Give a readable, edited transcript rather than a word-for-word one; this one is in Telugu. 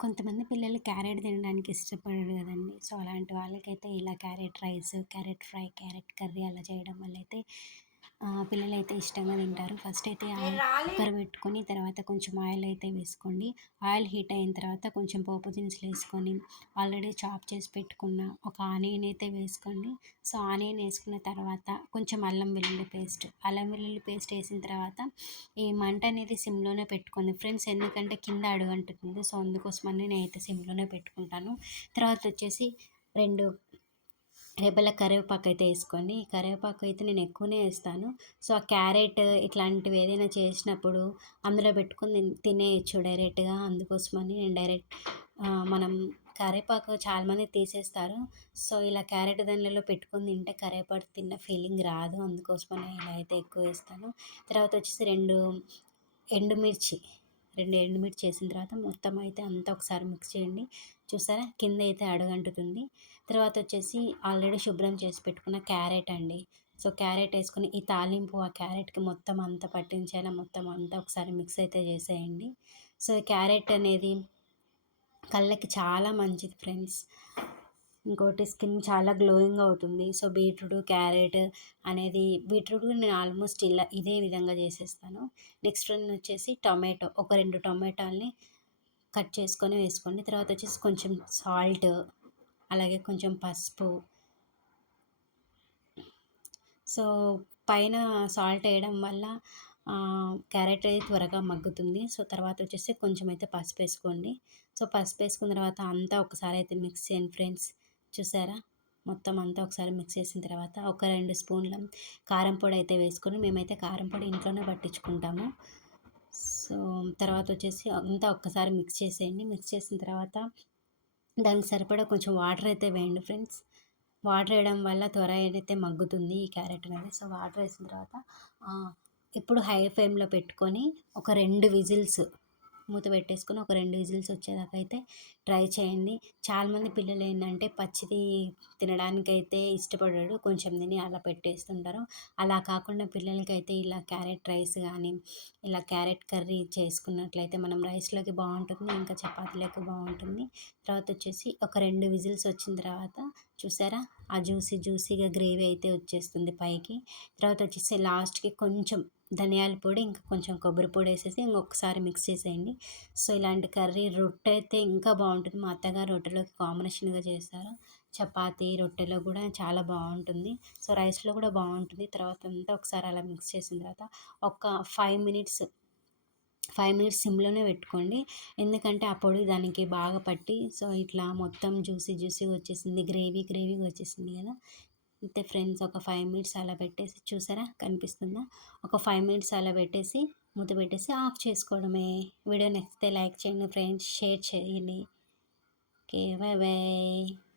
కొంతమంది పిల్లలు క్యారెట్ తినడానికి ఇష్టపడరు కదండీ! సో, అలాంటి వాళ్ళకైతే ఇలా carrot rice, carrot fry, carrot curry అలా చేయడం వల్లయితే పిల్లలైతే ఇష్టంగా తింటారు. ఫస్ట్ అయితే కుక్కర్ పెట్టుకొని తర్వాత కొంచెం ఆయిల్ అయితే వేసుకోండి. ఆయిల్ హీట్ అయిన తర్వాత కొంచెం పోపు దినుసులు వేసుకొని ఆల్రెడీ చాప్ చేసి పెట్టుకున్న ఒక ఆనియన్ అయితే వేసుకోండి. సో, ఆనియన్ వేసుకున్న తర్వాత కొంచెం అల్లం వెల్లుల్లి పేస్ట్ వేసిన తర్వాత ఈ మంట అనేది సిమ్‌లోనే పెట్టుకోండి ఫ్రెండ్స్. ఎందుకంటే కింద అడుగంటుతుంది. సో, అందుకోసమని నేనైతే సిమ్‌లోనే పెట్టుకుంటాను. తర్వాత వచ్చేసి 2 రెబ్బల కరివేపాకైతే ఏసుకోండి. ఈ కరివేపాకు అయితే నేను ఎక్కువనే ఏస్తాను. సో, ఆ క్యారెట్ ఇట్లాంటివి ఏదైనా చేసినప్పుడు అందులో పెట్టుకొని తినేయొచ్చు డైరెక్ట్‌గా. అందుకోసమని నేను మనం కరివేపాకు చాలామంది తీసేస్తారు. సో, ఇలా క్యారెట్ దానిలలో పెట్టుకొని తింటే కరివేపాకు తిన్న ఫీలింగ్ రాదు. అందుకోసమని ఇలా అయితే ఎక్కువ వేస్తాను. తర్వాత వచ్చేసి 2 ఎండుమిర్చి ఏసిన తర్వాత మొత్తం అయితే అంతా ఒకసారి మిక్స్ చేయండి. చూసారా? కింద అయితే అడుగంటుతుంది. తర్వాత వచ్చేసి ఆల్రెడీ శుభ్రం చేసి పెట్టుకున్న క్యారెట్ అండి. సో, క్యారెట్ ఏసుకొని ఈ తాలింపు ఆ క్యారెట్‌కి మొత్తం అంతా పట్టించేలా మొత్తం అంతా ఒకసారి మిక్స్ అయితే చేసేయండి. సో, క్యారెట్ అనేది కళ్ళకి చాలా మంచిది ఫ్రెండ్స్. ఇంకోటి స్కిన్ చాలా గ్లోయింగ్ అవుతుంది. సో, క్యారెట్ అనేది బీట్రూట్ నేను ఆల్మోస్ట్ ఇదే విధంగా చేసేస్తాను. నెక్స్ట్ వన్ వచ్చేసి ఒక 2 టొమాటోల్ని కట్ చేసుకొని వేసుకోండి. తర్వాత వచ్చేసి కొంచెం సాల్ట్, అలాగే కొంచెం పసుపు. సో, పైన సాల్ట్ వేయడం వల్ల క్యారెట్ అనేది త్వరగా మగ్గుతుంది. సో, తర్వాత వచ్చేసి కొంచెం అయితే పసుపేసుకోండి. సో, పసుపేసుకున్న తర్వాత అంతా ఒకసారి అయితే మిక్స్ చేయండి ఫ్రెండ్స్. చూసారా? మొత్తం అంతా ఒకసారి మిక్స్ చేసిన తర్వాత ఒక 2 స్పూన్ల కారం పొడి అయితే వేసుకొని మేమైతే కారం పొడి ఇంట్లోనే పట్టించుకుంటాము. సో, తర్వాత వచ్చేసి అంతా ఒక్కసారి మిక్స్ చేసేయండి. మిక్స్ చేసిన తర్వాత దానికి సరిపడా కొంచెం వాటర్ అయితే వేయండి ఫ్రెండ్స్. వాటర్ వేయడం వల్ల ఏదైతే మగ్గుతుంది ఈ క్యారెట్ అనేది. సో, వాటర్ వేసిన తర్వాత ఇప్పుడు హై ఫ్లేమ్‌లో పెట్టుకొని ఒక 2 విజిల్స్ మూత పెట్టేసుకొని ఒక 2 విజిల్స్ వచ్చేదాకా అయితే ట్రై చేయండి. చాలామంది పిల్లలు ఏంటంటే పచ్చిది తినడానికైతే ఇష్టపడరు. కొంచెం తిని అలా పెట్టేస్తుంటారు. అలా కాకుండా పిల్లలకైతే ఇలా క్యారెట్ రైస్ కానీ, ఇలా క్యారెట్ కర్రీ చేసుకున్నట్లయితే మనం రైస్‌లోకి బాగుంటుంది. ఇంకా చపాతీలోకి బాగుంటుంది. తర్వాత వచ్చేసి ఒక 2 విజిల్స్ వచ్చిన తర్వాత చూసారా? ఆ జ్యూసీగా గ్రేవీ అయితే వచ్చేస్తుంది పైకి. తర్వాత వచ్చేసి లాస్ట్‌కి కొంచెం ధనియాల పొడి, ఇంకా కొంచెం కొబ్బరి పొడి వేసేసి ఇంకొకసారి మిక్స్ చేసేయండి. సో, ఇలాంటి కర్రీ రొట్టె అయితే ఇంకా బాగుంటుంది. మా అత్తగారు రొట్టెలోకి కాంబినేషన్‌గా చేస్తారు. చపాతీ, రొట్టెలో కూడా చాలా బాగుంటుంది. సో, రైస్‌లో కూడా బాగుంటుంది. తర్వాత అంతా ఒకసారి అలా మిక్స్ చేసిన తర్వాత ఒక 5 మినిట్స్ సిమ్‌లోనే పెట్టుకోండి. ఎందుకంటే ఆ పొడి దానికి బాగా పట్టి సో, ఇట్లా మొత్తం జ్యూసీగా వచ్చేసింది. గ్రేవీగా వచ్చేసింది కదా! అంతే ఫ్రెండ్స్. ఒక 5 మినిట్స్ అలా పెట్టేసి చూసారా? కనిపిస్తుందా? ఒక 5 మినిట్స్ అలా పెట్టేసి మూత పెట్టేసి ఆఫ్ చేసుకోవడమే. వీడియో నచ్చితే లైక్ చేయండి ఫ్రెండ్స్. షేర్ చేయండి. ఓకే. Bye bye.